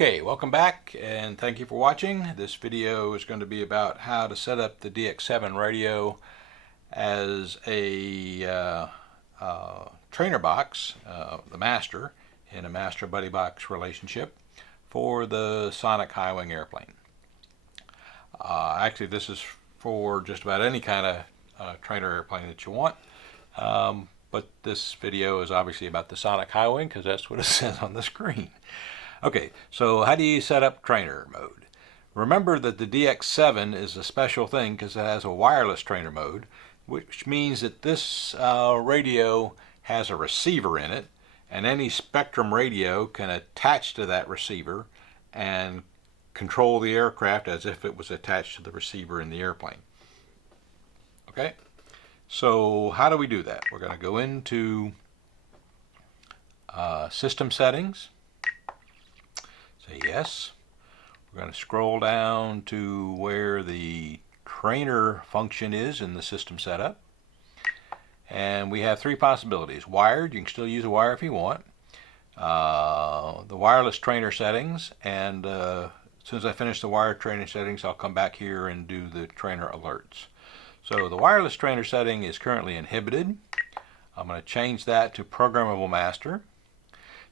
Okay, welcome back and thank you for watching. This video is going to be about how to set up the DX7 radio as a trainer box, the master, in a master buddy box relationship for the Sonic high wing airplane. Actually, this is for just about any kind of trainer airplane that you want. But this video is obviously about the Sonic high wing because that's what it says on the screen. Okay, so how do you set up trainer mode? Remember that the DX7 is a special thing because it has a wireless trainer mode, which means that this radio has a receiver in it, and any Spectrum radio can attach to that receiver and control the aircraft as if it was attached to the receiver in the airplane. Okay, so how do we do that? We're going to go into System Settings. Say yes. We're going to scroll down to where the trainer function is in the system setup. And we have three possibilities. Wired, you can still use a wire if you want. The wireless trainer settings, and as soon as I finish the wired trainer settings, I'll come back here and do the trainer alerts. So the wireless trainer setting is currently inhibited. I'm going to change that to Programmable Master.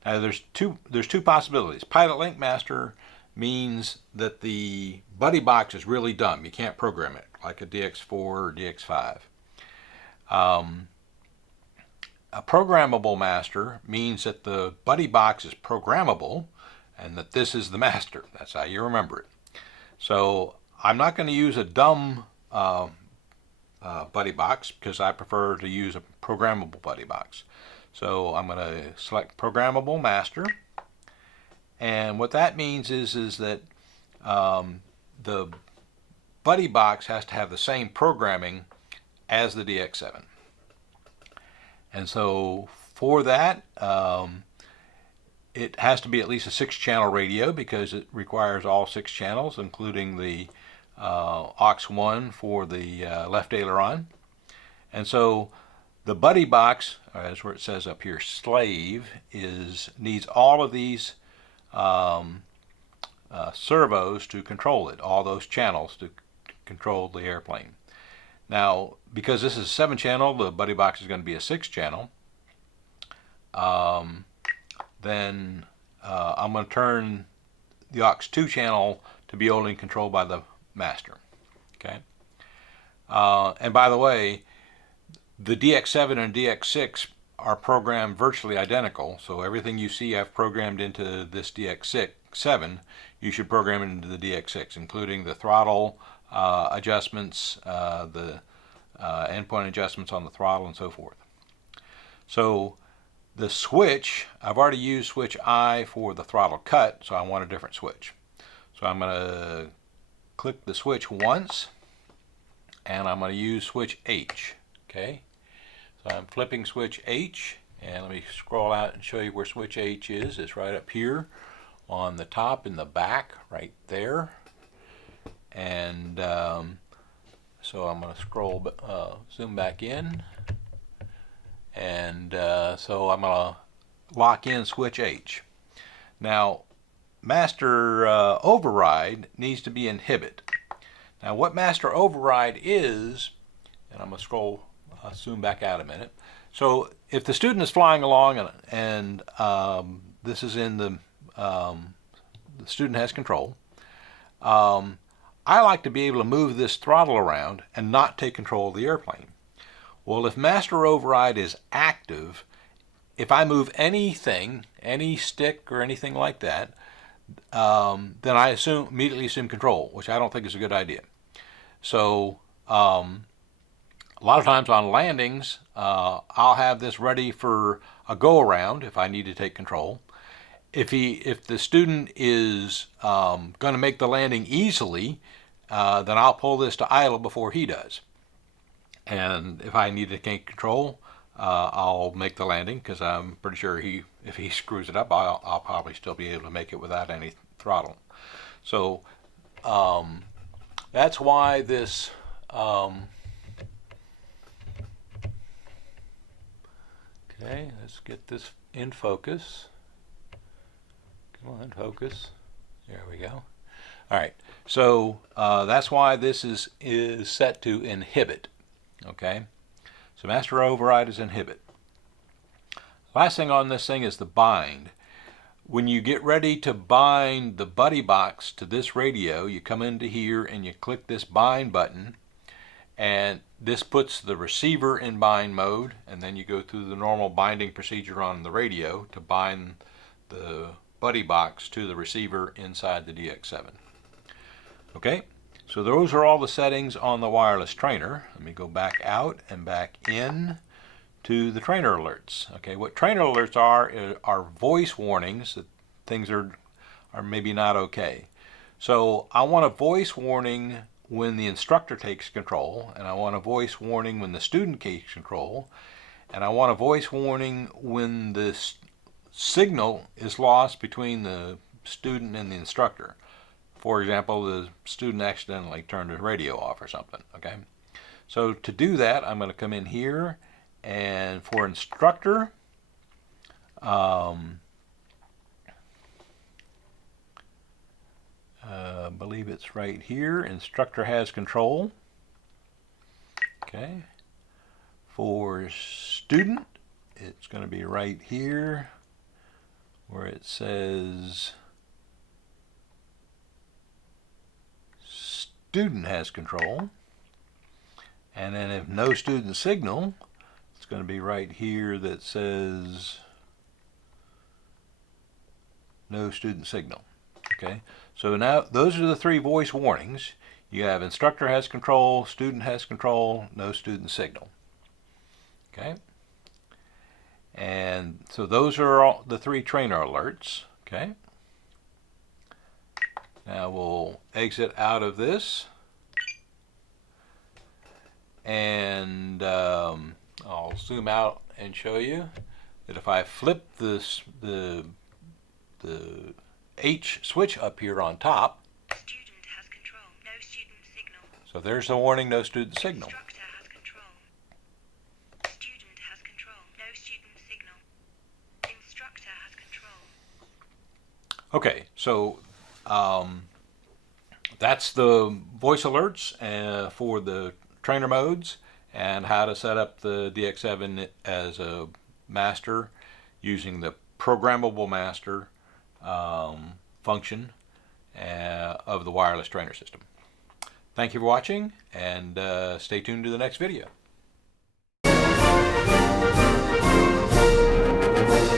Now there's two possibilities. Pilot Link Master means that the buddy box is really dumb. You can't program it like a DX4 or DX5. A Programmable Master means that the buddy box is programmable and that this is the master. That's how you remember it. So I'm not going to use a dumb buddy box because I prefer to use a programmable buddy box. So I'm going to select Programmable Master, and what that means is that the buddy box has to have the same programming as the DX7. And so for that, it has to be at least a 6-channel radio because it requires all 6 channels, including the aux1 for the left aileron. And so the buddy box, as where it says up here, slave, needs all of these servos to control it, all those channels to control the airplane. Now, because this is a 7-channel, the buddy box is going to be a 6-channel. Then I'm going to turn the aux2 channel to be only controlled by the master. Okay. And by the way, the DX7 and DX6 are programmed virtually identical, so everything you see I've programmed into this DX7, you should program it into the DX6, including the throttle adjustments, the endpoint adjustments on the throttle, and so forth. So the switch, I've already used switch I for the throttle cut, so I want a different switch. So I'm going to click the switch once, and I'm going to use switch H. Okay, so I'm flipping switch H, and let me scroll out and show you where switch H is. It's right up here on the top in the back, right there. And so I'm going to scroll, zoom back in, and so I'm going to lock in switch H. Now, master override needs to be inhibit. Now, what master override is, and I'm going to scroll, zoom back out a minute. So if the student is flying along and this is in the student has control, I like to be able to move this throttle around and not take control of the airplane. Well, if master override is active, if I move anything, any stick or anything like that, then I immediately assume control, which I don't think is a good idea. So a lot of times on landings, I'll have this ready for a go-around if I need to take control. If the student is going to make the landing easily, then I'll pull this to idle before he does. And if I need to take control, I'll make the landing because I'm pretty sure if he screws it up, I'll probably still be able to make it without any throttle. So that's why this okay, let's get this in focus. Come on, focus. There we go. All right, so that's why this is set to inhibit. Okay, so master override is inhibit. Last thing on this thing is the bind. When you get ready to bind the buddy box to this radio, you come into here and you click this bind button, and this puts the receiver in bind mode, and then you go through the normal binding procedure on the radio to bind the buddy box to the receiver inside the DX7. Okay, so those are all the settings on the wireless trainer. Let me go back out and back in to the trainer alerts. Okay, what trainer alerts are voice warnings that things are maybe not okay. So I want a voice warning when the instructor takes control, and I want a voice warning when the student takes control, and I want a voice warning when the signal is lost between the student and the instructor. For example, the student accidentally turned the radio off or something. Okay, so to do that, I'm going to come in here, and for instructor, I believe it's right here. Instructor has control. Okay. For student, it's going to be right here where it says student has control. And then if no student signal, it's going to be right here that says no student signal. Okay, so now those are the three voice warnings. You have instructor has control, student has control, no student signal. Okay, and so those are all the three trainer alerts. Okay, now we'll exit out of this, and I'll zoom out and show you that if I flip this the H switch up here on top, student has control, no student signal. So there's the warning, no student signal. Instructor has control. Student has control, no student signal. Instructor has control. Okay, so that's the voice alerts for the trainer modes, and how to set up the DX7 as a master using the Programmable Master function of the wireless trainer system. Thank you for watching, and stay tuned to the next video.